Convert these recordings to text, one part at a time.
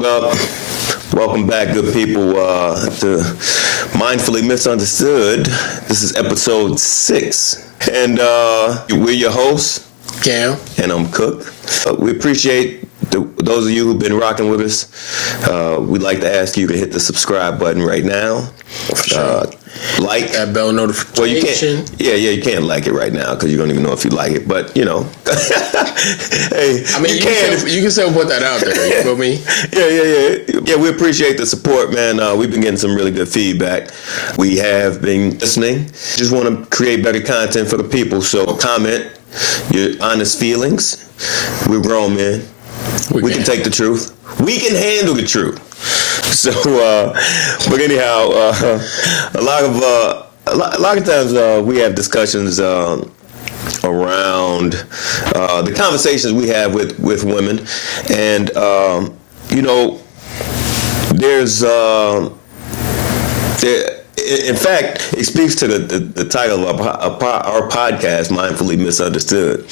What up? Welcome back, good people, to Mindfully Misunderstood. This is episode 6. And we're your hosts, Cam. And I'm Cook. We appreciate those of you who've been rocking with us. We'd like to ask you to hit the subscribe button right now. For sure. Like that bell notification. Well, you can't. Yeah, you can't like it right now because you don't even know if you like it. But you know, hey, I mean, you can still put that out there. You feel me? Yeah. We appreciate the support, man. We've been getting some really good feedback. We have been listening. Just want to create better content for the people. So comment your honest feelings. We're grown men. We can take the truth. We can handle the truth. So, but anyhow, a lot of times we have discussions around the conversations we have with women, and you know, there's in fact, it speaks to the title of our podcast, Mindfully Misunderstood,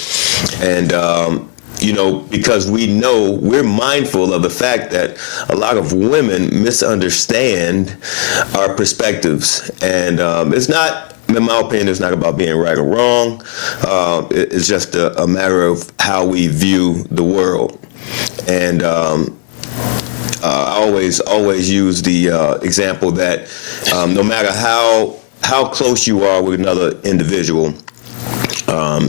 and you know, because we're mindful of the fact that a lot of women misunderstand our perspectives. And it's not, in my opinion, it's not about being right or wrong. It's just a matter of how we view the world. And I always use the example that no matter how close you are with another individual,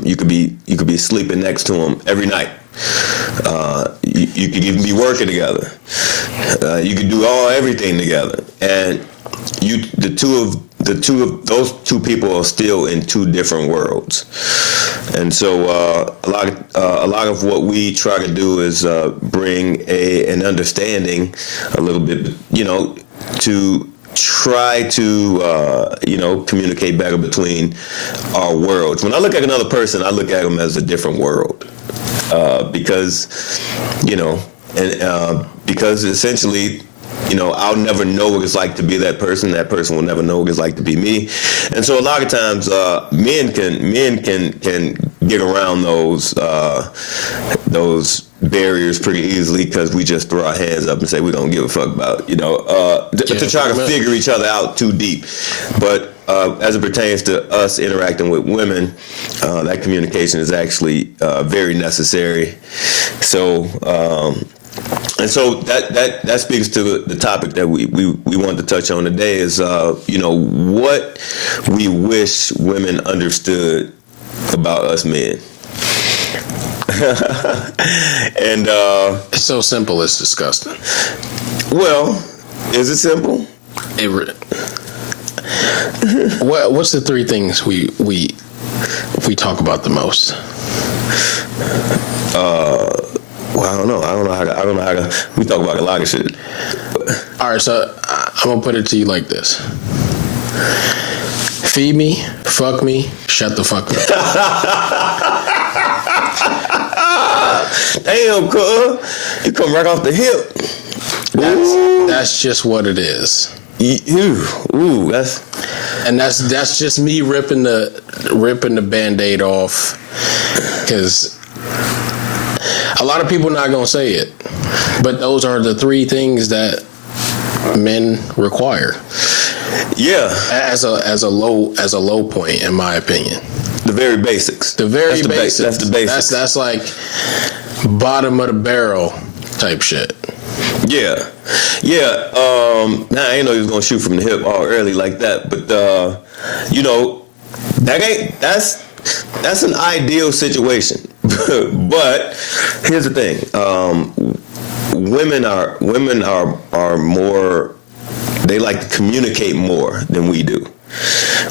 you could be sleeping next to them every night. You could even be working together. You could do everything together, and the two of those two people are still in two different worlds. And so a lot of what we try to do is bring an understanding, a little bit, you know, to try to communicate better between our worlds. When I look at another person, I look at them as a different world, because you know, and because essentially, you know, I'll never know what it's like to be that person. That person will never know what it's like to be me. And so a lot of times, men can get around those barriers pretty easily because we just throw our hands up and say we don't give a fuck about, you know, to try to figure each other out too deep. But as it pertains to us interacting with women, that communication is actually very necessary. So. And so that speaks to the topic that we want to touch on today is, you know, what we wish women understood about us men. And it's so simple, it's disgusting. Well, is it simple? What's the three things we talk about the most? Well, I don't know how to. We talk about a lot of shit. All right, so I'm gonna put it to you like this: feed me, fuck me, shut the fuck up. Damn, cuz, you come right off the hip. That's just what it is. That's just me ripping the Band-Aid off, because a lot of people not gonna say it, but those are the three things that men require. Yeah, as a low point, in my opinion. The very basics. That's the basics. That's like bottom of the barrel type shit. Yeah. Now I ain't know he was gonna shoot from the hip all early like that, but you know, that's an ideal situation. But here's the thing: women are more. They like to communicate more than we do,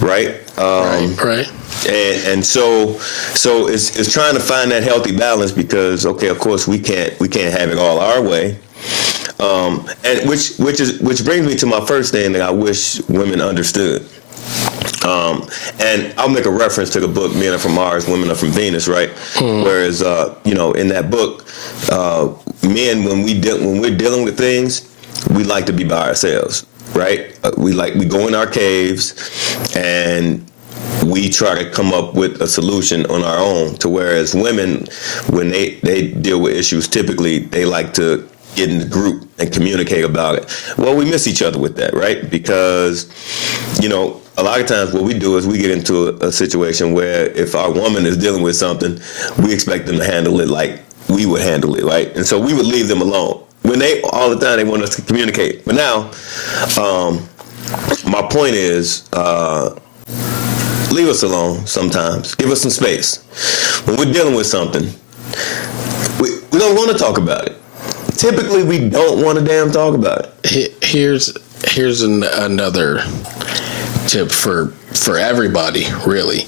right? Right. And so it's trying to find that healthy balance, because okay, of course we can't have it all our way. And which brings me to my first thing that I wish women understood. And I'll make a reference to the book Men Are From Mars, Women Are From Venus, right? Whereas you know, in that book, men, when we're dealing with things, we like to be by ourselves, right? We go in our caves and we try to come up with a solution on our own. To whereas women, when they deal with issues, typically they like to get in the group and communicate about it. Well, we miss each other with that, right? Because, a lot of times what we do is we get into a situation where if our woman is dealing with something, we expect them to handle it like we would handle it, right? And so we would leave them alone. When all the time they want us to communicate. But now, my point is, leave us alone sometimes. Give us some space. When we're dealing with something, we don't want to talk about it. Typically, we don't want to damn talk about it. Here's another tip for everybody, really.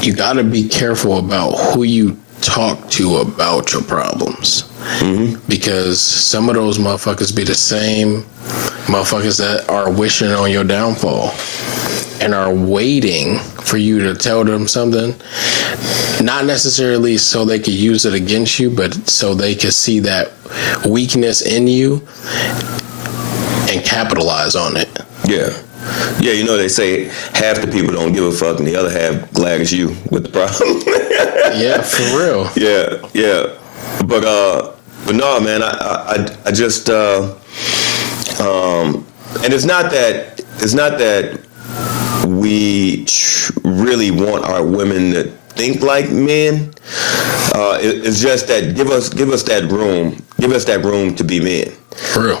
You got to be careful about who you talk to about your problems. Mm-hmm. Because some of those motherfuckers be the same motherfuckers that are wishing on your downfall and are waiting for you to tell them something, not necessarily so they could use it against you, but so they could see that weakness in you and capitalize on it. Yeah. Yeah, they say half the people don't give a fuck and the other half glad it's you with the problem. Yeah, for real. Yeah. But no, man, I just and it's not that we really want our women to think like men. It's just that give us that room to be men. For real.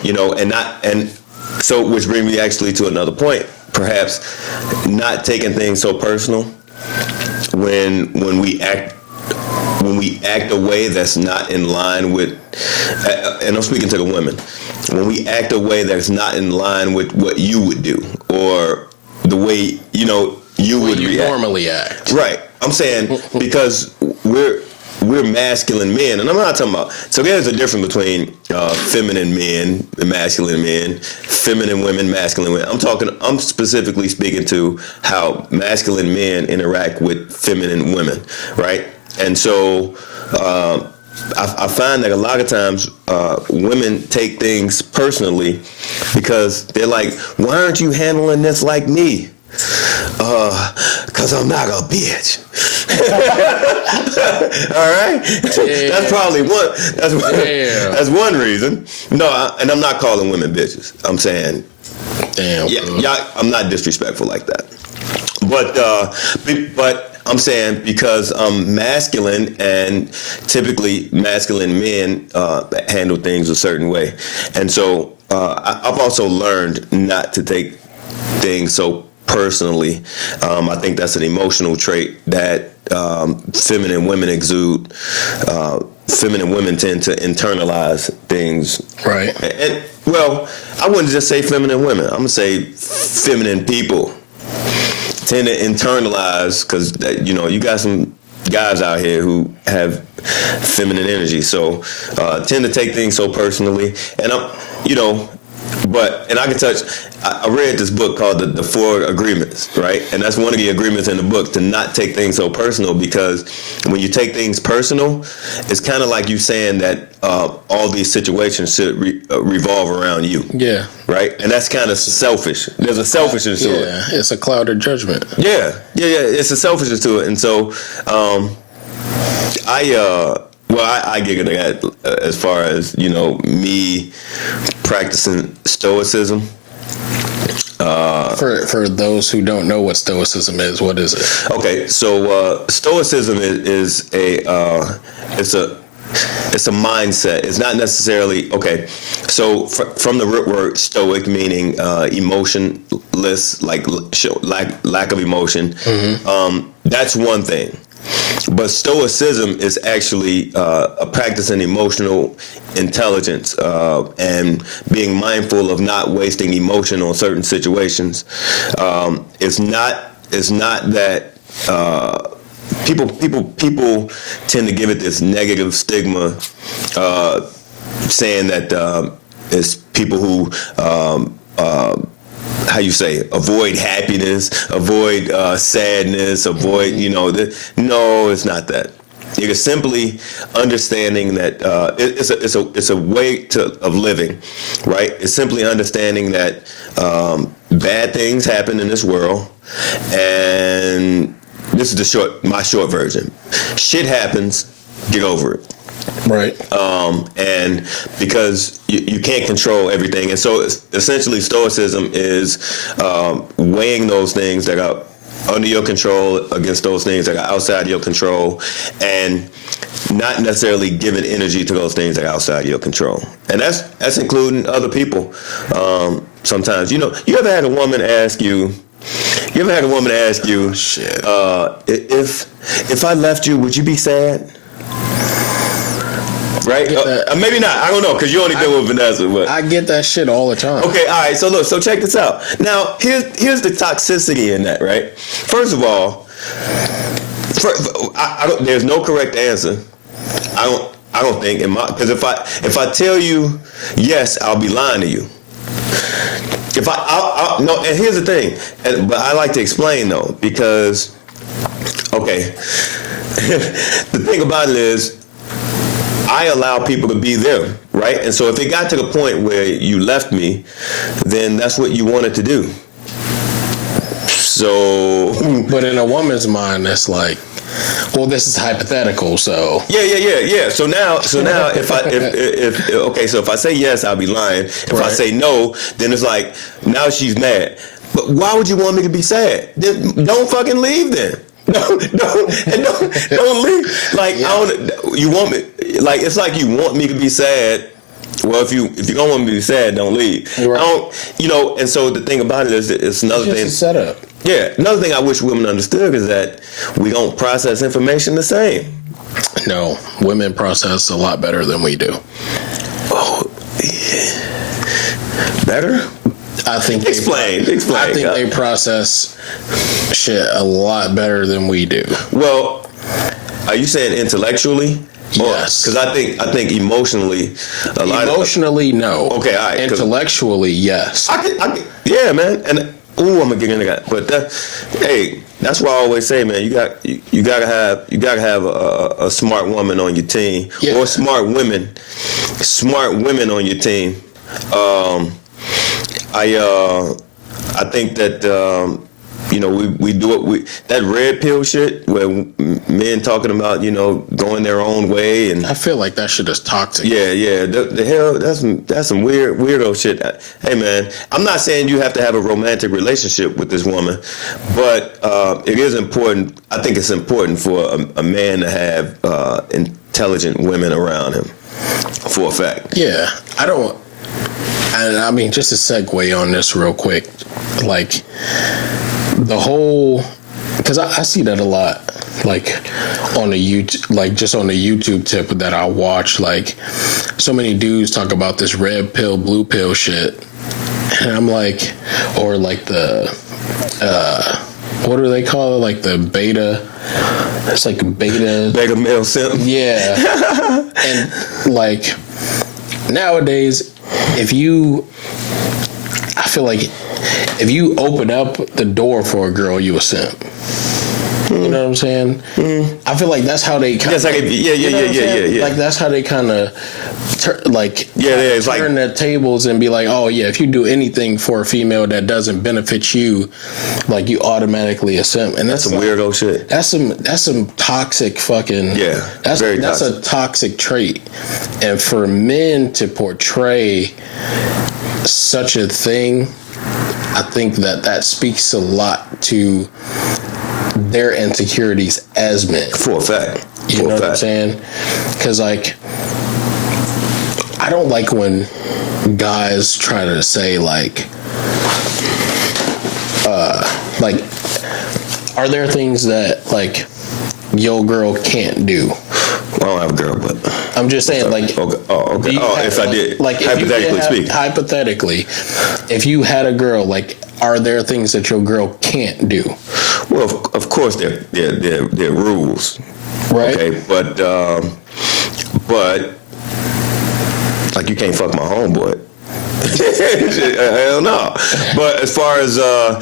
And so which brings me actually to another point, perhaps not taking things so personal when we act a way that's not in line with, and I'm speaking to the women, when we act a way that's not in line with what you would do or the way you would react. Normally act. Right. I'm saying because we're masculine men, and I'm not talking about. So there's a difference between feminine men and masculine men, feminine women, masculine women. I'm specifically speaking to how masculine men interact with feminine women, right? And so I find that a lot of times women take things personally because they're like, "Why aren't you handling this like me?" Because I'm not a bitch. All right? Damn. That's probably one. That's one reason. No, and I'm not calling women bitches. I'm saying, damn. Yeah, I'm not disrespectful like that. But I'm saying because I'm masculine and typically masculine men handle things a certain way. And so I've also learned not to take things so personally. I think that's an emotional trait that feminine women exude. Feminine women tend to internalize things. Right. And well, I wouldn't just say feminine women. I'm going to say feminine people tend to internalize because, you got some guys out here who have feminine energy. So tend to take things so personally. And I can touch. I read this book called the 4 Agreements, right? And that's one of the agreements in the book, to not take things so personal, because when you take things personal, it's kind of like you saying that all these situations should revolve around you. Yeah. Right? And that's kind of selfish. There's a selfishness to it. Yeah, it's a clouded judgment. Yeah. It's a selfishness to it. And so I get at as far as, me practicing Stoicism. For those who don't know what Stoicism is, what is it? Okay, so Stoicism is a mindset. It's not necessarily okay. So from the root word stoic, meaning emotionless, like lack of emotion. Mm-hmm. That's one thing. But Stoicism is actually a practice in emotional intelligence and being mindful of not wasting emotion on certain situations. It's not that people tend to give it this negative stigma, saying that it's people who avoid happiness, avoid sadness, avoid, no, it's not that. It is simply understanding that it's a way of living, right? It's simply understanding that bad things happen in this world, and this is my short version. Shit happens, get over it. Right. And because you can't control everything, and so essentially Stoicism is weighing those things that are under your control against those things that are outside your control, and not necessarily giving energy to those things that are outside your control. And that's including other people. Sometimes, you ever had a woman ask you, Shit. if I left you, would you be sad? Right? Maybe not. I don't know, because you only deal with Vanessa. But I get that shit all the time. okay, all right. So look, check this out. Now, here's the toxicity in that, right? First of all, there's no correct answer. I don't think, because if I tell you yes, I'll be lying to you. If no, and here's the thing, but I like to explain though, because okay, the thing about it is, I allow people to be them, right? And so if it got to the point where you left me, then that's what you wanted to do. So, but in a woman's mind, that's like, well, this is hypothetical, so yeah. So now, if I say yes, I'll be lying. If I say no, then it's like, now she's mad. But why would you want me to be sad? Then don't fucking leave then. Don't leave. Like, you want me, like, it's like you want me to be sad. Well, if you don't want me to be sad, don't leave. Right. And so the thing about it is, it's another thing. It's a setup. Yeah, another thing I wish women understood is that we don't process information the same. No, women process a lot better than we do. Oh, yeah. Better? I think Explain. I think they process shit a lot better than we do. Well, are you saying intellectually? Yes. Because I think emotionally, Emotionally, no. Okay, all right. Intellectually, yes. Yeah, man. And I'm gonna get into that. But that's why I always say, man, you gotta have a smart woman on your team, or smart women on your team. I think that we do it. That red pill shit where men talking about going their own way, and I feel like that shit is toxic. Yeah. The hell, that's some weirdo shit. Hey man, I'm not saying you have to have a romantic relationship with this woman, but it is important. I think it's important for a man to have intelligent women around him, for a fact. Yeah, and I mean, just a segue on this real quick, like the whole, because I see that a lot, like on the YouTube, like just on the YouTube tip that I watch, like so many dudes talk about this red pill, blue pill shit, and I'm like, or like the, what do they call it? Like the beta. It's like beta male simp. Yeah, and like nowadays, I feel like if you open up the door for a girl, you a simp. You know what I'm saying? I feel like that's how they kind of... Yeah. Like, that's how they kind of turn the tables and be like, oh, yeah, if you do anything for a female that doesn't benefit you, like, you automatically a simp. And that's some weirdo shit. That's some toxic fucking... Yeah, that's a toxic trait. And for men to portray such a thing, I think that speaks a lot to their insecurities as men. For a fact. You know what I'm saying? Because, like, I don't like when guys try to say, like, are there things that, like, your girl can't do? Well, I don't have a girl, but I'm just saying, like, okay. If I did, like, hypothetically, if you had a girl, like, are there things that your girl can't do? Well, of course there are rules, right? Okay, but like, you can't fuck my homeboy. Hell no. But as far as I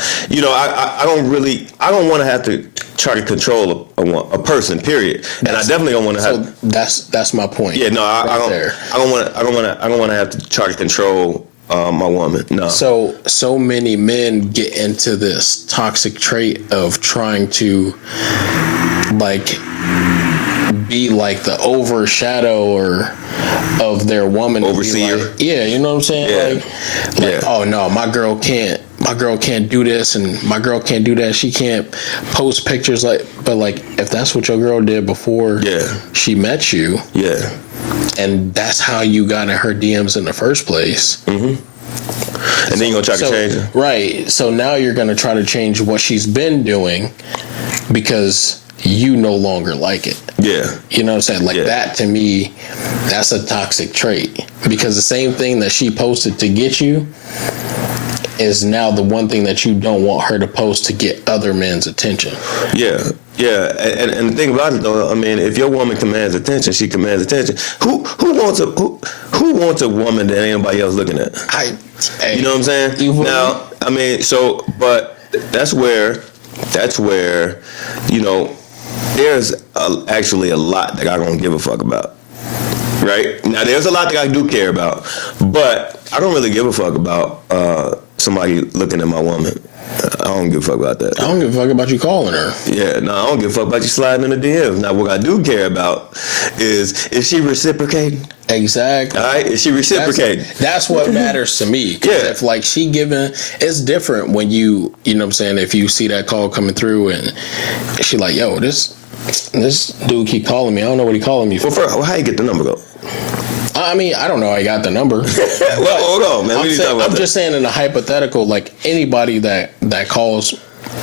don't want to have to try to control a person. Period. And I definitely don't want to have. So that's my point. Yeah, no, I don't want to have to try to control my woman. No. So many men get into this toxic trait of trying to, like, be like the overshadower of their woman. Overseer. Like, yeah, you know what I'm saying? Like, oh no, my girl can't do this and my girl can't do that. She can't post pictures but if that's what your girl did before she met you. Yeah. And that's how you got in her DMs in the first place. Mm-hmm. And then you're going to try to change it. Right. So now you're going to try to change what she's been doing because you no longer like it. Yeah. You know what I'm saying? That to me, that's a toxic trait. Because the same thing that she posted to get you is now the one thing that you don't want her to post to get other men's attention. Yeah. Yeah, and the thing about it though, I mean, if your woman commands attention, she commands attention. Who wants a woman that ain't nobody else looking at? You know what I'm saying? Now, I mean, but that's where there's actually a lot that I don't give a fuck about. Right now, there's a lot that I do care about, but I don't really give a fuck about somebody looking at my woman. I don't give a fuck about that. I don't give a fuck about you calling her. Yeah, no, I don't give a fuck about you sliding in the DMs. Now, what I do care about is she reciprocating? Exactly. All right, is she reciprocating? That's what matters to me. Yeah. If she giving, it's different when you know what I'm saying, if you see that call coming through and she like, yo, this dude keep calling me. I don't know what he calling me for. Well, how you get the number though? I mean, I don't know. I got the number. Well, hold on, man. I'm just saying in a hypothetical, like anybody that calls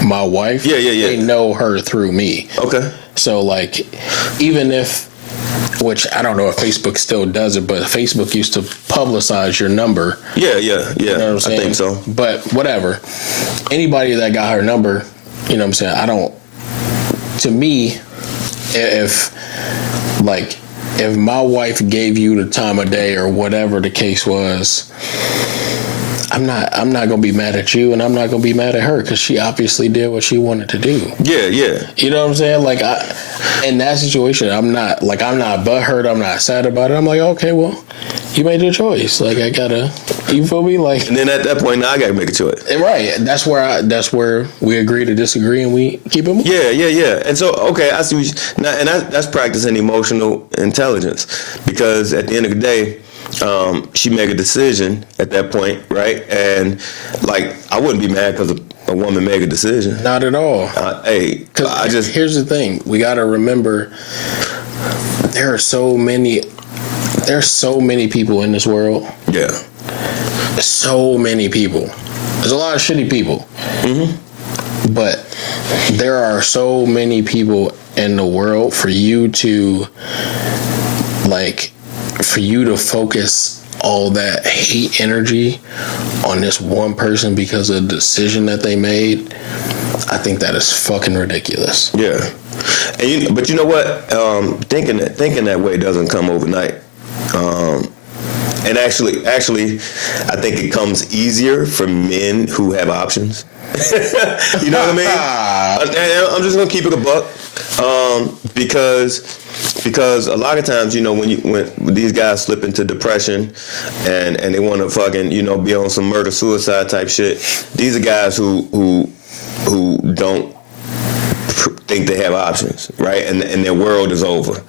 my wife, they know her through me. Okay. So like, even if, which I don't know if Facebook still does it, but Facebook used to publicize your number. Yeah. You know what I'm saying? I think so. But whatever. Anybody that got her number, you know what I'm saying? To me, if my wife gave you the time of day or whatever the case was, I'm not gonna be mad at you, and I'm not gonna be mad at her because she obviously did what she wanted to do. Yeah. You know what I'm saying? Like in that situation, I'm not butthurt. I'm not sad about it. I'm like, okay, well, you made your choice. Like I gotta, you feel me? Like, and then at that point, now I gotta make a choice. Right. That's where we agree to disagree, and we keep it moving. Yeah. And so, okay, I see. And that's practicing emotional intelligence, because at the end of the day, she make a decision at that point, right? And like, I wouldn't be mad because a woman make a decision. Not at all. Because here's the thing: we got to remember there's so many people in this world. Yeah. So many people. There's a lot of shitty people. Mm-hmm. But there are so many people in the world for you to focus all that hate energy on this one person because of a decision that they made. I think that is fucking ridiculous. Yeah. But you know what? Thinking that way doesn't come overnight. And actually, I think it comes easier for men who have options. You know what I mean? And I'm just gonna keep it a buck, because a lot of times, you know, when these guys slip into depression and they want to fucking, you know, be on some murder suicide type shit, these are guys who don't think they have options, right? And their world is over.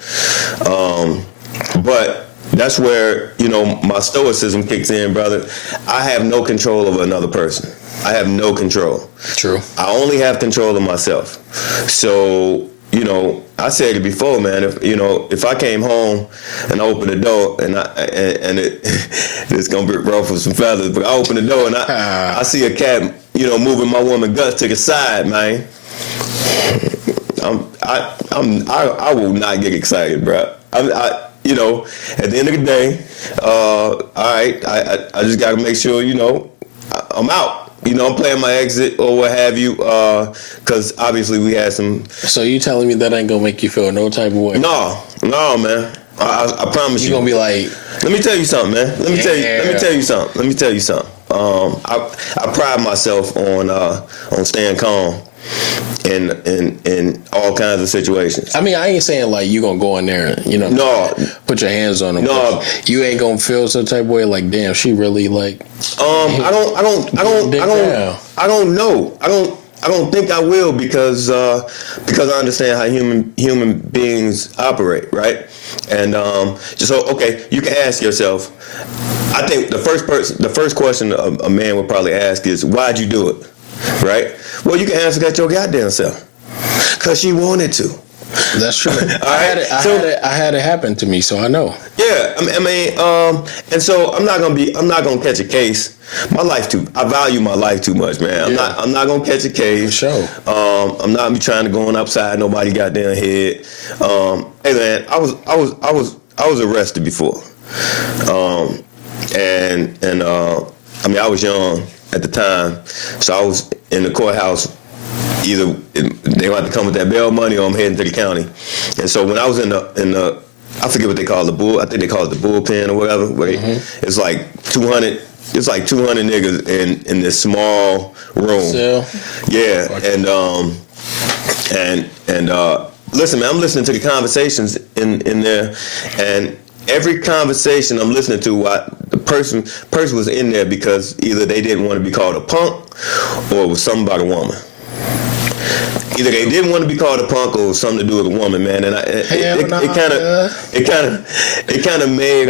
But that's where, you know, my stoicism kicks in, brother. I have no control over another person. I have no control. True. I only have control of myself. So, you know, I said it before, man. If I came home and I opened the door and it's gonna be ruffle some feathers, but I open the door and I see a cat, you know, moving my woman guts to the side, man. I will not get excited, bro. You know, at the end of the day, all right, I just got to make sure, you know, I'm out. You know, I'm playing my exit or what have you, because obviously we had some. So you telling me that ain't gonna make you feel no type of way? No, man. I promise you. You're gonna be like. Let me tell you something, man. Let me tell you something. I pride myself on staying calm in all kinds of situations. I mean, I ain't saying like you gonna go in there and, you know, put your hands on them. No, you ain't gonna feel some type of way like, damn, she really like. I don't know. I don't think I will because I understand how human beings operate, right? And so okay, you can ask yourself. I think the first question a man would probably ask is, "Why'd you do it?" Right? Well, you can answer that your goddamn self, because she wanted to. That's true. I had it happen to me, so I know. Yeah, I mean, and so I'm not gonna catch a case. I value my life too much, man. I'm not gonna catch a case. For sure. I'm not be trying to go on upside nobody goddamn head. Hey man, I was arrested before, and I mean I was young at the time, so I was in the courthouse. Either they want to come with that bail money, or I'm heading to the county. And so when I was in the I forget what they call I think they call it the bullpen or whatever. Where it's like 200. It's like 200 niggas in this small room. So, yeah, and listen, man, I'm listening to the conversations in there, and every conversation I'm listening to, the person was in there because either they didn't want to be called a punk, or it was something about a woman. Either they didn't want to be called a punk, or it was something to do with a woman, man. And it kind of made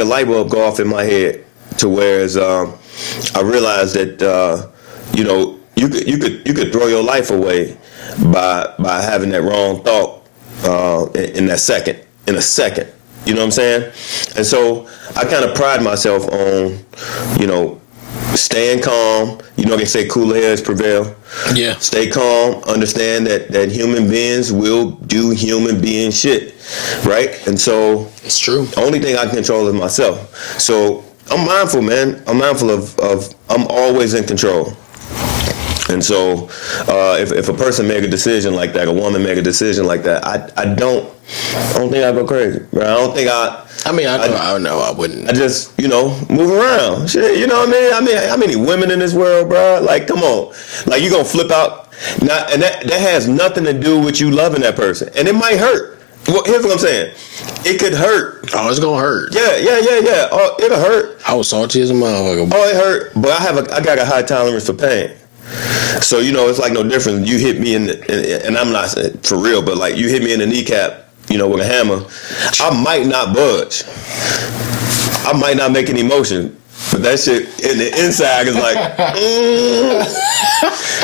a light bulb go off in my head. To whereas I realized that you know, you could throw your life away by having that wrong thought in a second. You know what I'm saying? And so I kind of pride myself on, you know, staying calm. You know, they say cooler heads prevail. Yeah. Stay calm. Understand that human beings will do human being shit, right? And so it's true. The only thing I can control is myself. So I'm mindful, man. I'm mindful of I'm always in control. And so if a person make a decision like that, a woman make a decision like that, I don't think I go crazy. Right? I don't think I know I wouldn't. I just, you know, move around. Shit, you know what I mean? How many women in this world, bro? Like, come on. Like, you gonna flip out. And that has nothing to do with you loving that person. And it might hurt. Well, here's what I'm saying. It could hurt. Oh, it's gonna hurt. Yeah. Oh, it'll hurt. I was salty as a motherfucker. Oh, it hurt. But I got a high tolerance for pain. So, you know, it's like no different. You hit me and I'm not for real, but like you hit me in the kneecap, you know, with a hammer. I might not budge. I might not make any motion. But that shit in the inside is like,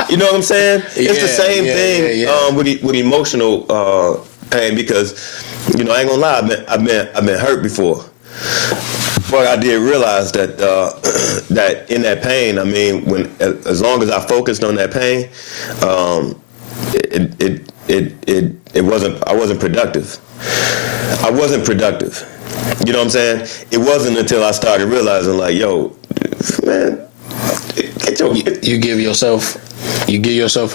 You know what I'm saying? It's the same thing with emotional pain, because, you know, I ain't gonna lie, I've been hurt before. But I did realize that that in that pain, I mean, as long as I focused on that pain, it wasn't. I wasn't productive. You know what I'm saying? It wasn't until I started realizing, like, yo, man, you give yourself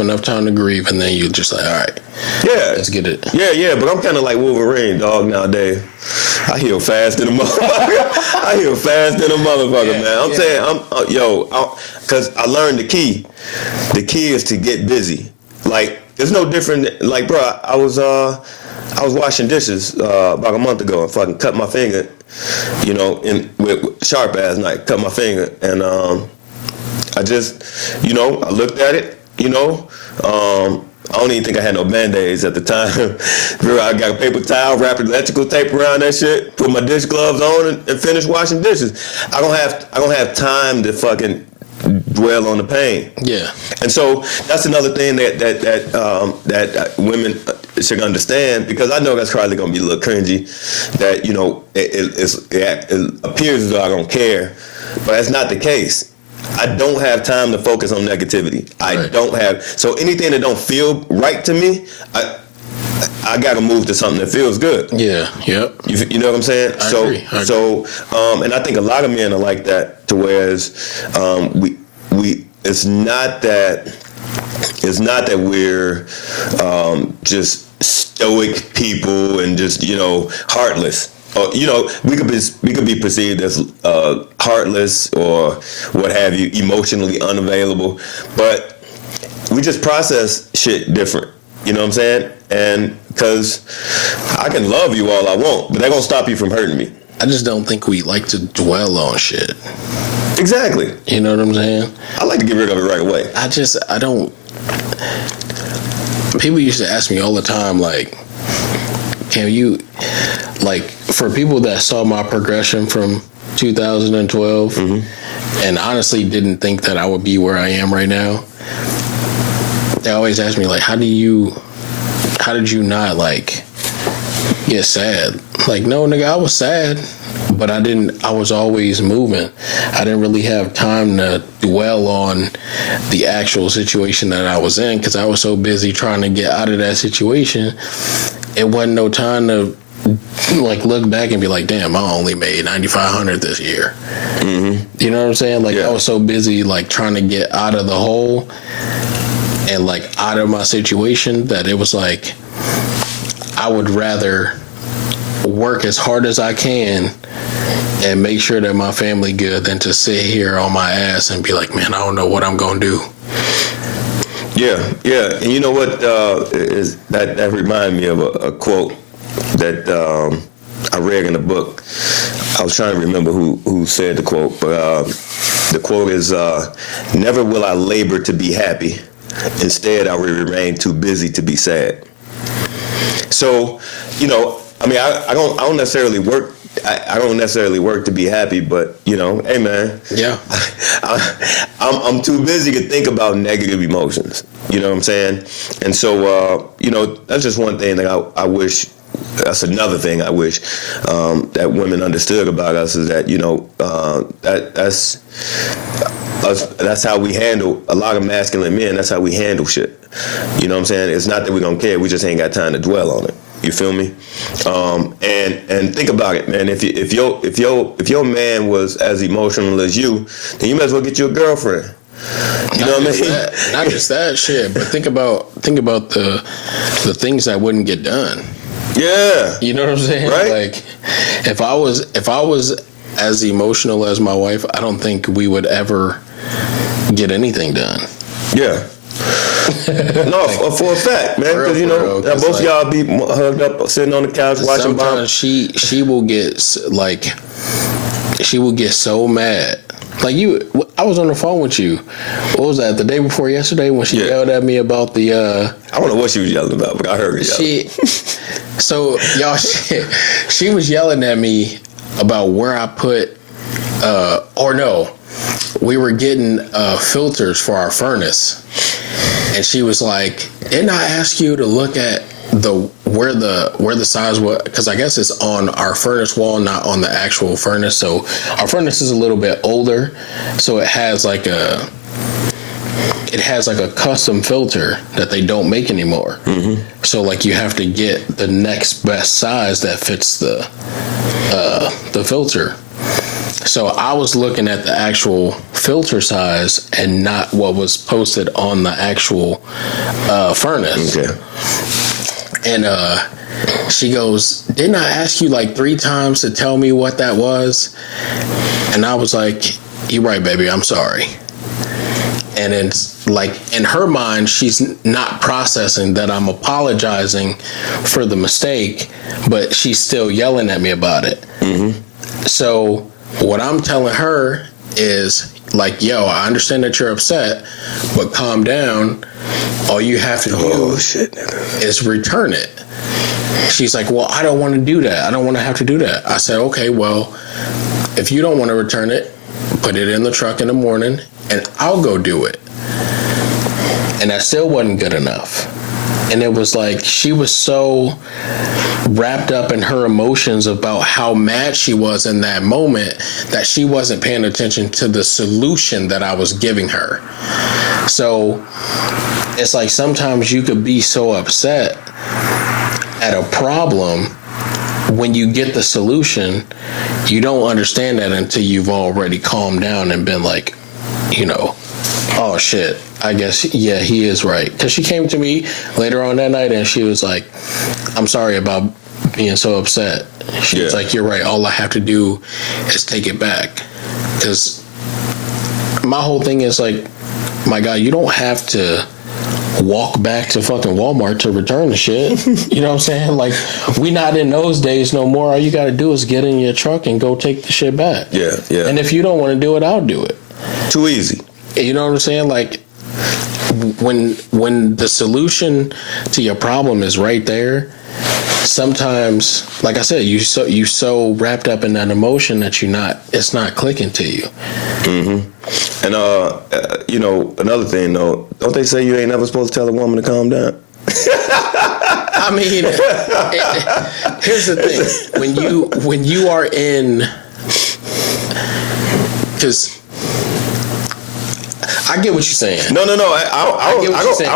enough time to grieve, and then you just like, all right, let's get it. Yeah. But I'm kind of like Wolverine, dog. Nowadays, I heal fast in a motherfucker. Man. I'm saying, because I learned the key. The key is to get busy. Like, there's no different. Like, bro, I was washing dishes about a month ago and fucking cut my finger, you know, with sharp ass knife, cut my finger, and I just, you know, I looked at it, you know, I don't even think I had no Band-Aids at the time. I got a paper towel, wrapped electrical tape around that shit, put my dish gloves on, and finished washing dishes. I don't have time to fucking dwell on the pain. Yeah. And so that's another thing that women should understand, because I know that's probably going to be a little cringy, that, you know, it appears as though I don't care, but that's not the case. I don't have time to focus on negativity. I don't have. So anything that don't feel right to me, I got to move to something that feels good. Yeah. Yep. You know what I'm saying? I agree. And I think a lot of men are like that, to whereas we it's not that we're just stoic people and just, you know, heartless. You know, we could be perceived as heartless or what have you, emotionally unavailable, but we just process shit different. You know what I'm saying? And because I can love you all I want, but that gonna stop you from hurting me. I just don't think we like to dwell on shit. Exactly. You know what I'm saying? I like to get rid of it right away. I don't. people used to ask me all the time, like, can you, like, for people that saw my progression from 2012 and honestly didn't think that I would be where I am right now, they always ask me, like, how did you not, like, get sad? Like, no, nigga, I was sad, but I was always moving. I didn't really have time to dwell on the actual situation that I was in because I was so busy trying to get out of that situation. It wasn't no time to, like, look back and be like, damn, I only made $9,500 this year. You know what I'm saying? Like, I was so busy, like, trying to get out of the hole and, like, out of my situation that it was like, I would rather work as hard as I can and make sure that my family good than to sit here on my ass and be like, man, I don't know what I'm gonna do. Yeah. And you know what? That reminded me of a quote that I read in a book. I was trying to remember who said the quote, but the quote is, never will I labor to be happy. Instead, I will remain too busy to be sad. So, you know, I mean, I don't necessarily work. I don't necessarily work to be happy, but, you know, hey, man. Yeah. I'm too busy to think about negative emotions. You know what I'm saying? And so, you know, that's just one thing that I wish. That's another thing I wish that women understood about us is that, you know, that's how we handle a lot of masculine men. That's how we handle shit. You know what I'm saying? It's not that we don't care. We just ain't got time to dwell on it. You feel me? And think about it, man. If your man was as emotional as you, then you might as well get you a girlfriend. You know what I mean? Not just that shit, but think about the things that wouldn't get done. Yeah. You know what I'm saying? Right? Like, if I was as emotional as my wife, I don't think we would ever get anything done. Yeah. No, for a fact, man. Because, you know, both of y'all be hugged up, sitting on the couch, watching. Sometimes she will get so mad. Like, I was on the phone with you. What was that? The day before yesterday when she yelled at me about the. I don't know what she was yelling about, but I heard her yelling. So y'all, she was yelling at me about where I put. We were getting filters for our furnace, and she was like, "Didn't I ask you to look at where the size was? Because I guess it's on our furnace wall, not on the actual furnace. So our furnace is a little bit older, so it has like a custom filter that they don't make anymore. So like you have to get the next best size that fits the filter." So I was looking at the actual filter size and not what was posted on the actual furnace. Okay. And she goes, "Didn't I ask you like 3 times to tell me what that was?" And I was like, "You're right, baby. I'm sorry." And it's like in her mind, she's not processing that I'm apologizing for the mistake, but she's still yelling at me about it. So what I'm telling her is like, yo, I understand that you're upset, but calm down. All you have to do is return it. She's like, well, I don't want to do that. I don't want to have to do that. I said, okay, well, if you don't want to return it, put it in the truck in the morning and I'll go do it. And that still wasn't good enough. And it was like she was so wrapped up in her emotions about how mad she was in that moment that she wasn't paying attention to the solution that I was giving her. So it's like sometimes you could be so upset at a problem, when you get the solution, you don't understand that until you've already calmed down and been like, you know, oh shit, I guess, yeah, he is right. Because she came to me later on that night and she was like, I'm sorry about being so upset. She was like, you're right. All I have to do is take it back. Because my whole thing is like, my God, you don't have to walk back to fucking Walmart to return the shit. You know what I'm saying? Like, we not in those days no more. All you got to do is get in your truck and go take the shit back. And if you don't want to do it, I'll do it. Too easy. You know what I'm saying? Like, when the solution to your problem is right there, sometimes, like I said, you so wrapped up in that emotion that it's not clicking to you. Mm-hmm. And another thing though, don't they say you ain't never supposed to tell a woman to calm down? I mean, here's the thing: when you are in, because I get what you're saying. No. I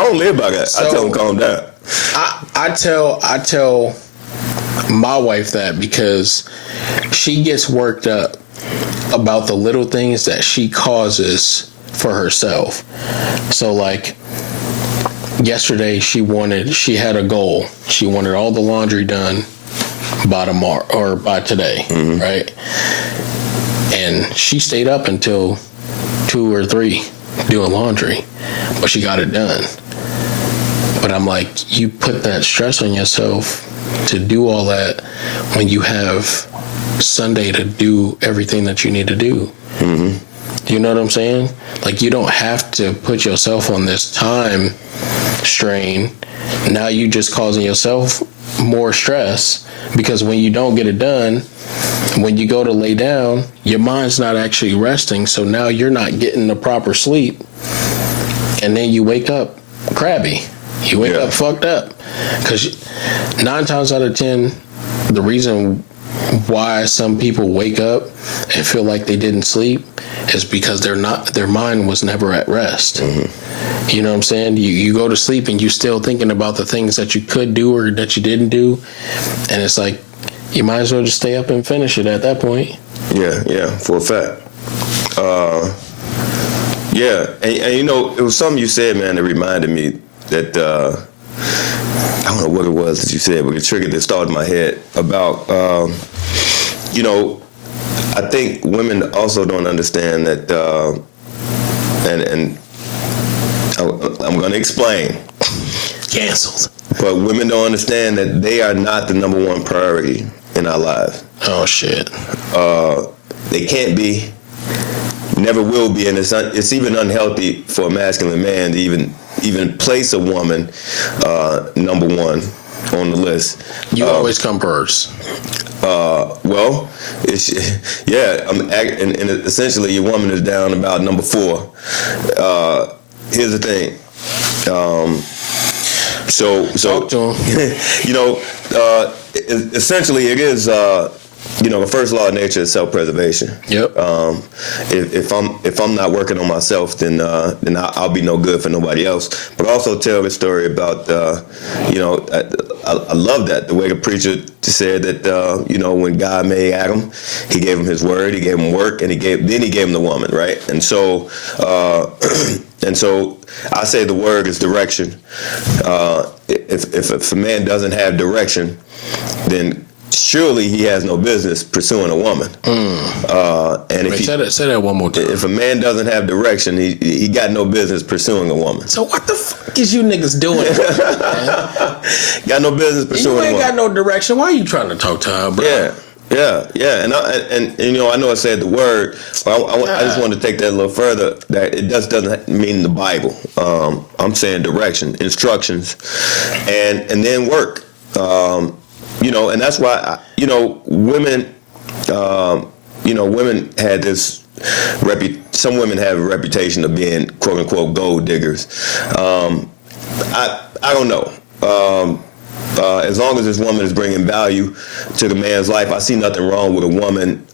don't live by that. So, I tell them calm down. I tell my wife that because she gets worked up about the little things that she causes for herself. So like yesterday she had a goal. She wanted all the laundry done by tomorrow or by today, right? And she stayed up until 2 or 3 doing laundry, but she got it done. But I'm like, you put that stress on yourself to do all that when you have Sunday to do everything that you need to do. Mm-hmm. You know what I'm saying? Like, you don't have to put yourself on this time strain. Now you just causing yourself more stress because when you don't get it done, when you go to lay down, your mind's not actually resting. So now you're not getting the proper sleep. And then you wake up crabby. You wake up fucked up. Because 9 times out of 10, the reason why some people wake up and feel like they didn't sleep is because their mind was never at rest. Mm-hmm. You know what I'm saying? You go to sleep and you're still thinking about the things that you could do or that you didn't do. And it's like, you might as well just stay up and finish it at that point. Yeah, for a fact. And it was something you said, man, that reminded me that, I don't know what it was that you said, but it triggered this thought in my head about, I think women also don't understand that, and I'm going to explain. Canceled. But women don't understand that they are not the number one priority in our lives. Oh, shit. They can't be, never will be, and it's even unhealthy for a masculine man to even place a woman number one on the list. You always come first. Well, and essentially your woman is down about number 4. Here's the thing. So Talk to him. Essentially it is the first law of nature is self-preservation. Yep. If I'm not working on myself, then I'll be no good for nobody else. But also tell the story about I love that the way the preacher said that when God made Adam, He gave him His word, He gave him work, and He gave him the woman, right? And so I say the word is direction. If a man doesn't have direction, then surely he has no business pursuing a woman. And if say that one more time. If a man doesn't have direction, he got no business pursuing a woman. So what the fuck is you niggas doing? Got no business pursuing a woman. You ain't got no direction. Why are you trying to talk to her, bro? Yeah. And I know I said the word, but I just want to take that a little further. That it doesn't mean the Bible. I'm saying direction, instructions, and then work. And that's why women. Women had this some women have a reputation of being quote unquote gold diggers. I don't know. As long as this woman is bringing value to the man's life, I see nothing wrong with a woman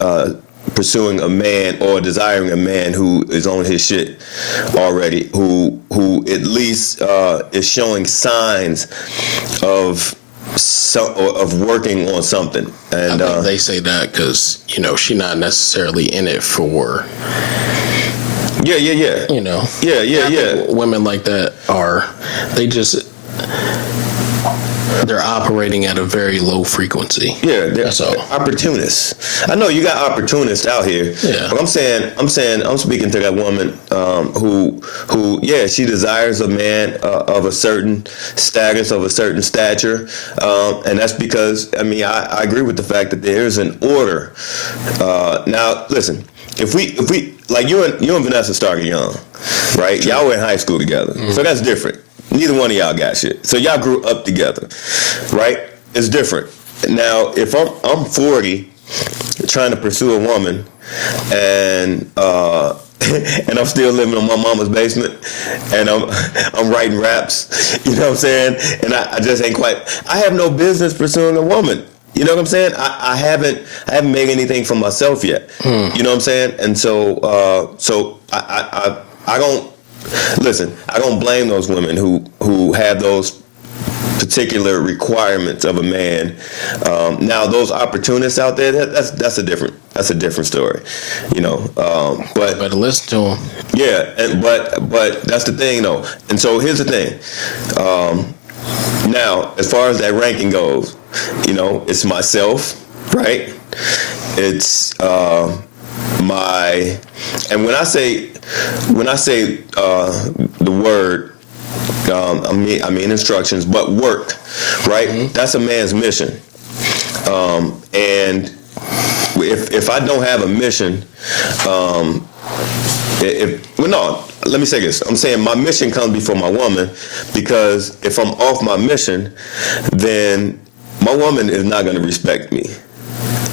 pursuing a man or desiring a man who is on his shit already, who at least is showing signs of working on something. And I think they say that because she's not necessarily in it for. Yeah. Women like that they just. they're operating at a very low frequency. Yeah, that's all. Opportunists. I know you got opportunists out here. Yeah. But I'm speaking to that woman who, yeah, she desires a man of a certain status, of a certain stature, and that's because I agree with the fact that there is an order. Now, listen, if we like you and Vanessa started young, right? Y'all were in high school together, so that's different. Neither one of y'all got shit. So y'all grew up together, right? It's different. Now, if I'm 40, trying to pursue a woman, and and I'm still living in my mama's basement, and I'm writing raps, you know what I'm saying? And I just ain't quite. I have no business pursuing a woman. You know what I'm saying? I haven't made anything for myself yet. You know what I'm saying? And so I don't. Listen, I don't blame those women who have those particular requirements of a man. Now, those opportunists out there, that's a different story, you know. But better listen to them. Yeah, but that's the thing, though. And so here's the thing. Now, as far as that ranking goes, you know, it's myself, right? It's and when I say the word, I mean instructions, but work, right? Mm-hmm. That's a man's mission. And if I don't have a mission, let me say this. I'm saying my mission comes before my woman, because if I'm off my mission, then my woman is not going to respect me.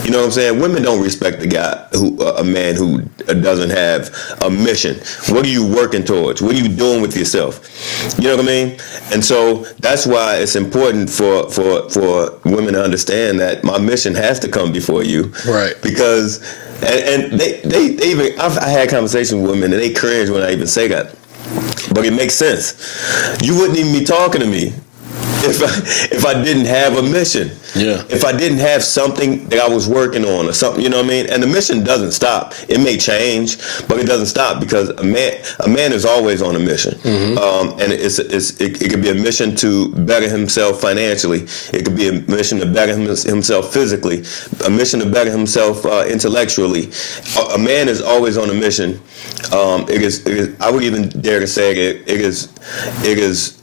You know what I'm saying? Women don't respect a man who doesn't have a mission. What are you working towards? What are you doing with yourself? You know what I mean? And so that's why it's important for women to understand that my mission has to come before you, right? Because and they even, I had conversations with women and they cringe when I even say that, but it makes sense. You wouldn't even be talking to me if I didn't have a mission. Yeah. If I didn't have something that I was working on or something, you know what I mean? And the mission doesn't stop. It may change, but it doesn't stop, because a man is always on a mission. Mm-hmm. And it could be a mission to better himself financially. It could be a mission to better himself physically, a mission to better himself intellectually. A man is always on a mission. It is. I would even dare to say it is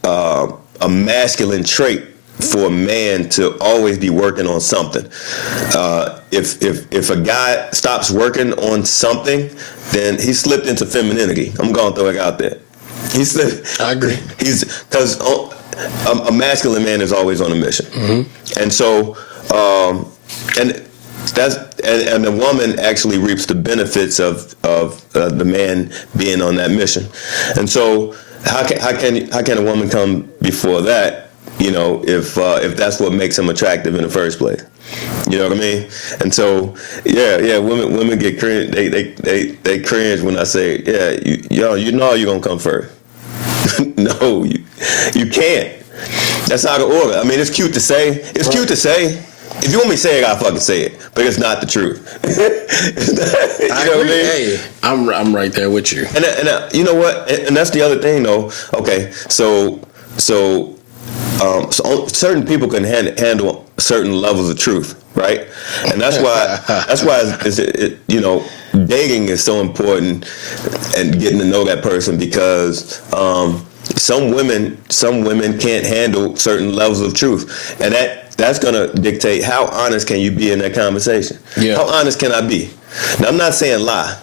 a masculine trait for a man to always be working on something. If a guy stops working on something, then he slipped into femininity. I'm going to throw it out there. I agree. Because a masculine man is always on a mission. Mm-hmm. And so, and the woman actually reaps the benefits of the man being on that mission. And so, how can a woman come before that? You know, if that's what makes him attractive in the first place. You know what I mean? And so, yeah, women get cringe. They cringe when I say, yeah, you know you're gonna come first. No, you can't. That's not the order. I mean, it's cute to say. It's cute to say. If you want me to say it, I'll fucking say it. But it's not the truth. You know what I mean? Hey, I'm right there with you. And you know what? And that's the other thing, though. Okay, so certain people can handle certain levels of truth, right? And that's why you know, dating is so important, and getting to know that person, because some women can't handle certain levels of truth, and that's gonna dictate how honest can you be in that conversation. Yeah. How honest can I be? Now, I'm not saying lie,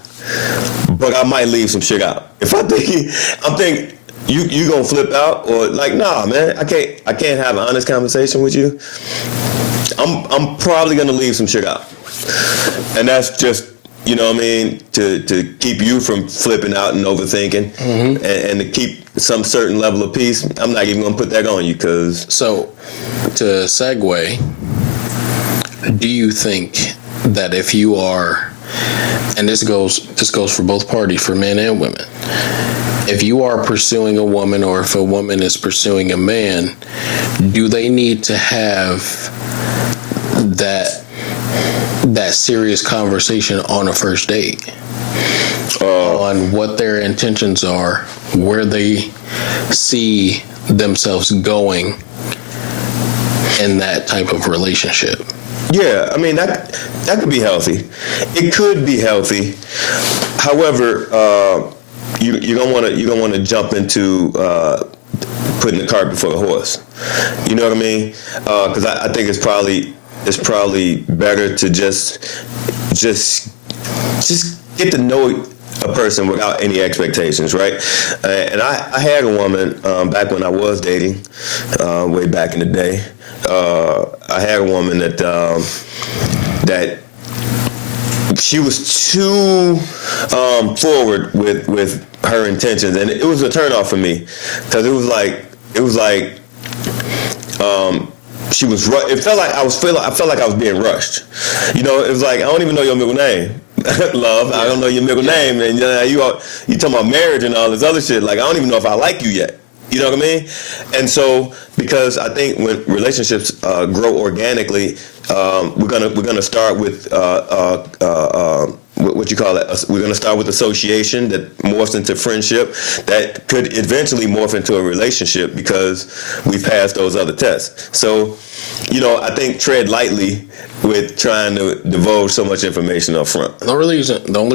but I might leave some shit out. If I'm thinking you gonna flip out, or like, nah, man, I can't have an honest conversation with you. I'm probably gonna leave some shit out, and that's just, you know what I mean, to keep you from flipping out and overthinking, mm-hmm. and to keep some certain level of peace. I'm not even gonna put that on you, cause. So, to segue, do you think that if you are, and this goes for both parties, for men and women, if you are pursuing a woman, or if a woman is pursuing a man, do they need to have that serious conversation on a first date on what their intentions are, where they see themselves going, in that type of relationship. Yeah, I mean that could be healthy. It could be healthy. However, you don't want to jump into putting the cart before the horse. You know what I mean? Because I think it's probably better to just get to know a person without any expectations, right? And I had a woman back when I was dating, way back in the day. I had a woman that she was too forward with her intentions, and it was a turnoff for me because it was like she was. I felt like I was being rushed. You know, it was like, I don't even know your middle name, love. I don't know your middle name, and you talking about marriage and all this other shit. Like, I don't even know if I like you yet. You know what I mean? And so, because I think when relationships grow organically, we're gonna start with what you call it. We're gonna start with association that morphs into friendship, that could eventually morph into a relationship because we passed those other tests. So, I think tread lightly with trying to divulge so much information up front. The only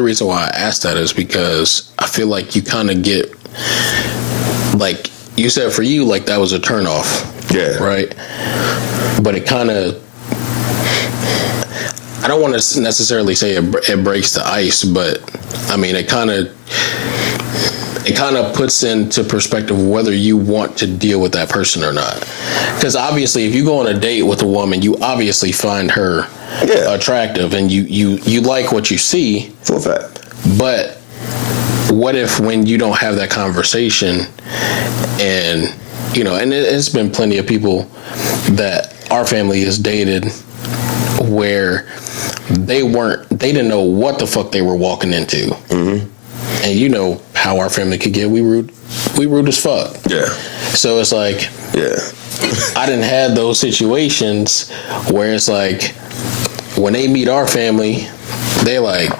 reason why I asked that is because I feel like you kind of get, like you said, for you, like that was a turnoff. Yeah. Right. But it kind of, I don't want to necessarily say it breaks the ice, but I mean, it kind of puts into perspective whether you want to deal with that person or not. Because obviously, if you go on a date with a woman, you obviously find her attractive and you like what you see. For a fact. But what if when you don't have that conversation, and it's been plenty of people that our family has dated where they didn't know what the fuck they were walking into. Mm-hmm. And you know how our family could get, we rude as fuck. Yeah. So it's like, yeah, I didn't have those situations where it's like, when they meet our family, they like,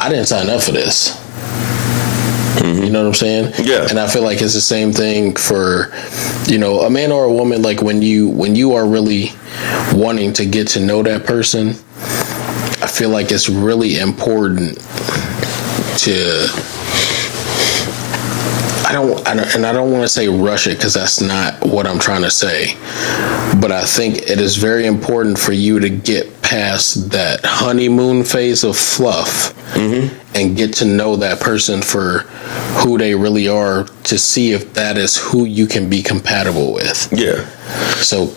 I didn't sign up for this. Mm-hmm. You know what I'm saying? Yeah. And I feel like it's the same thing for, a man or a woman. Like when you are really wanting to get to know that person, I feel like it's really important to, I don't want to say rush it, because that's not what I'm trying to say. But I think it is very important for you to get past that honeymoon phase of fluff, mm-hmm. and get to know that person for who they really are, to see if that is who you can be compatible with. Yeah. So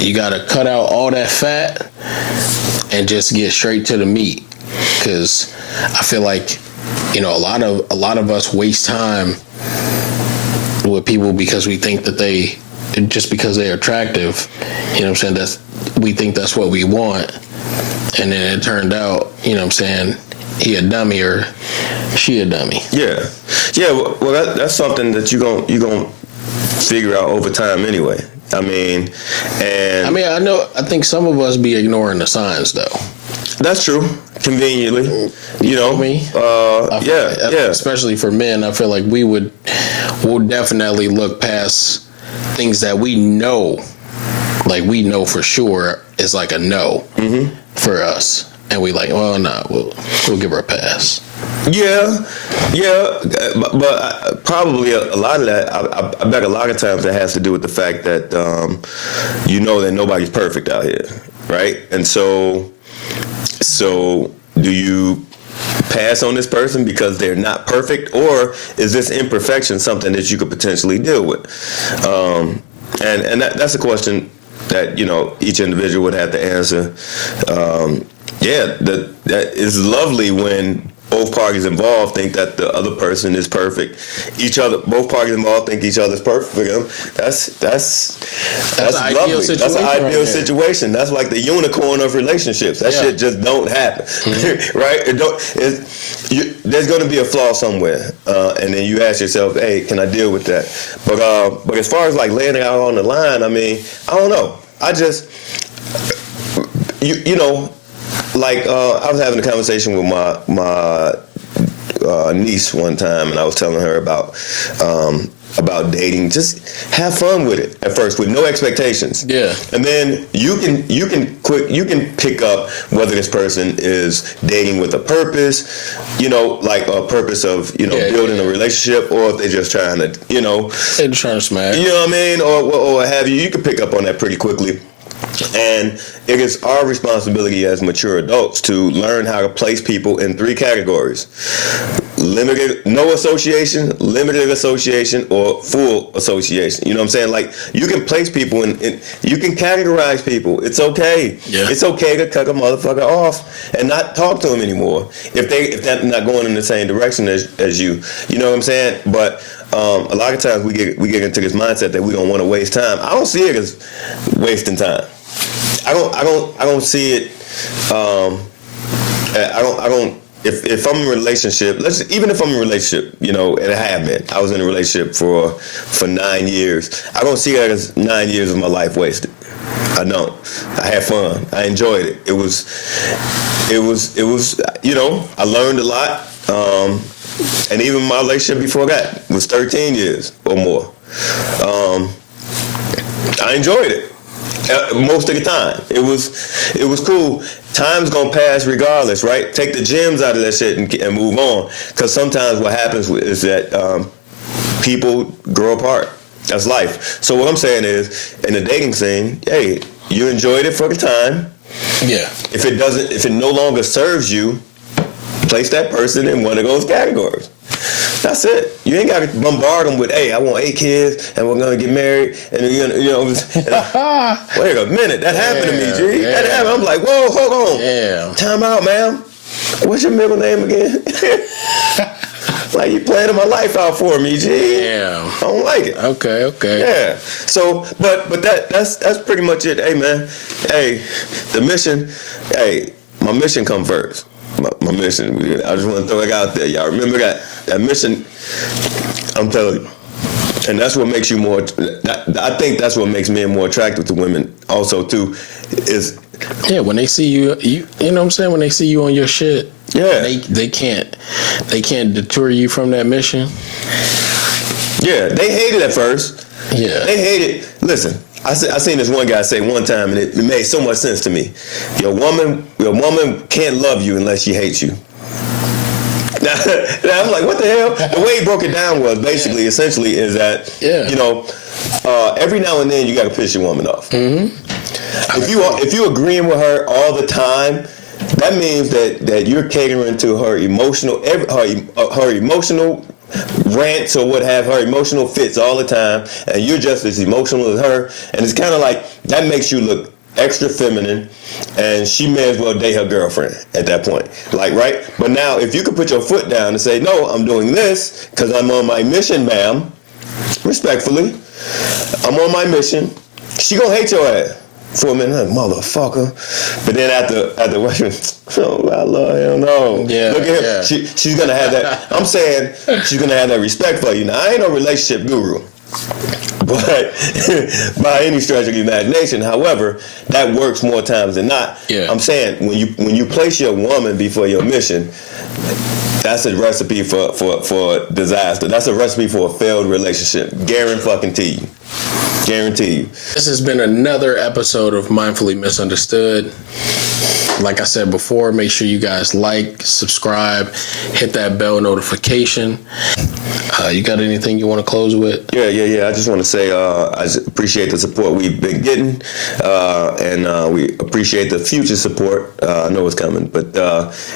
you got to cut out all that fat and just get straight to the meat. Because I feel like, a lot of us waste time with people because we think that just because they're attractive, we think that's what we want. And then it turned out, he a dummy or she a dummy. Yeah. Yeah, well that's something that you going to figure out over time anyway. I think some of us be ignoring the signs though. That's true. Conveniently, you know me. Yeah. Especially for men, I feel like we'll definitely look past things that we know for sure is like a no, mm-hmm. for us, and we like, well, no, we'll give her a pass. Yeah, but probably a lot of that, I bet a lot of times that has to do with the fact that that nobody's perfect out here, right? And so do you pass on this person because they're not perfect, or is this imperfection something that you could potentially deal with? And that's a question that each individual would have to answer. That is lovely when both parties involved think that the other person is perfect. Both parties involved think each other's perfect for them. That's lovely. That's an ideal situation. That's like the unicorn of relationships. That shit just don't happen, mm-hmm. right? There's going to be a flaw somewhere, and then you ask yourself, "Hey, can I deal with that?" But as far as like laying it out on the line, I don't know. I just I was having a conversation with my niece one time, and I was telling her about about dating. Just have fun with it at first, with no expectations. Yeah. And then you can pick up whether this person is dating with a purpose, like a purpose of building a relationship, or if they're just trying to they're trying to smash. You know what I mean, or what have you. You can pick up on that pretty quickly. And it is our responsibility as mature adults to learn how to place people in 3 categories: no association, limited association, or full association. You know what I'm saying? Like, you can place people in you can categorize people. It's okay. Yeah. It's okay to cut a motherfucker off and not talk to them anymore if they're not going in the same direction as you. You know what I'm saying? But a lot of times we get into this mindset that we don't want to waste time. I don't see it as wasting time. I don't see it. I don't. If I'm in a relationship, even if I'm in a relationship, and I have been. I was in a relationship for 9 years. I don't see that as 9 years of my life wasted. I don't. I had fun. I enjoyed it. It was. I learned a lot. And even my relationship before that was 13 years or more. I enjoyed it. Most of the time, it was cool. Time's gonna pass regardless, right? Take the gems out of that shit and move on. Because sometimes what happens is that people grow apart. That's life. So what I'm saying is, in the dating scene, hey, you enjoyed it for the time. Yeah. If it no longer serves you, place that person in one of those categories. That's it. You ain't got to bombard them with, hey, I want 8 kids, and we're going to get married, and wait a minute, that happened to me, G. Yeah. That happened. I'm like, whoa, hold on. Yeah. Time out, ma'am. What's your middle name again? Like, you planning my life out for me, G. Yeah. I don't like it. Okay. Yeah. So, but that's pretty much it. Hey, man. Hey, the mission. Hey, my mission come first. My mission. I just want to throw it out there. Y'all remember that mission? I'm telling you. And that's what makes you more. I think that's what makes men more attractive to women. Also, too, is when they see you, you know what I'm saying. When they see you on your shit, they can't deter you from that mission. Yeah, they hate it at first. Yeah, they hate it. Listen. I seen this one guy say one time, and it made so much sense to me. Your woman can't love you unless she hates you. Now, I'm like, what the hell? The way he broke it down was basically, essentially, is that every now and then you got to piss your woman off. Mm-hmm. If you agreeing with her all the time, that means that you're catering to her emotional rants or what have her emotional fits all the time, and you're just as emotional as her, and it's kind of like that makes you look extra feminine, and she may as well date her girlfriend at that point, like, right? But now if you could put your foot down and say, no, I'm doing this because I'm on my mission, ma'am, respectfully, I'm on my mission, she gonna hate your ass for a minute, motherfucker. But then after oh, I love him, no. Yeah, look at him. yeah. She's gonna have that. I'm saying she's gonna have that respect for you. Now, I ain't no relationship guru, but by any stretch of the imagination, however, that works more times than not. Yeah. I'm saying when you place your woman before your mission, that's a recipe for disaster. That's a recipe for a failed relationship. Guarantee you. This has been another episode of Mindfully Misunderstood. Like I said before, make sure you guys like, subscribe, hit that bell notification. You got anything you want to close with? Yeah. I just want to say I just appreciate the support we've been getting, and we appreciate the future support. I know it's coming, but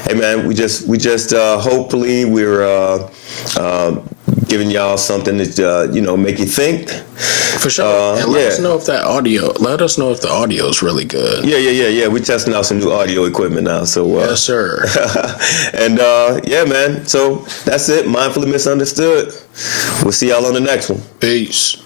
hey, man, we just hopefully we're giving y'all something that make you think. For sure. And let us know if the audio is really good. Yeah. We're testing out some new audio equipment now. So yes, sir. And man. So that's it. Mindfully Misunderstood. We'll see y'all on the next one. Peace.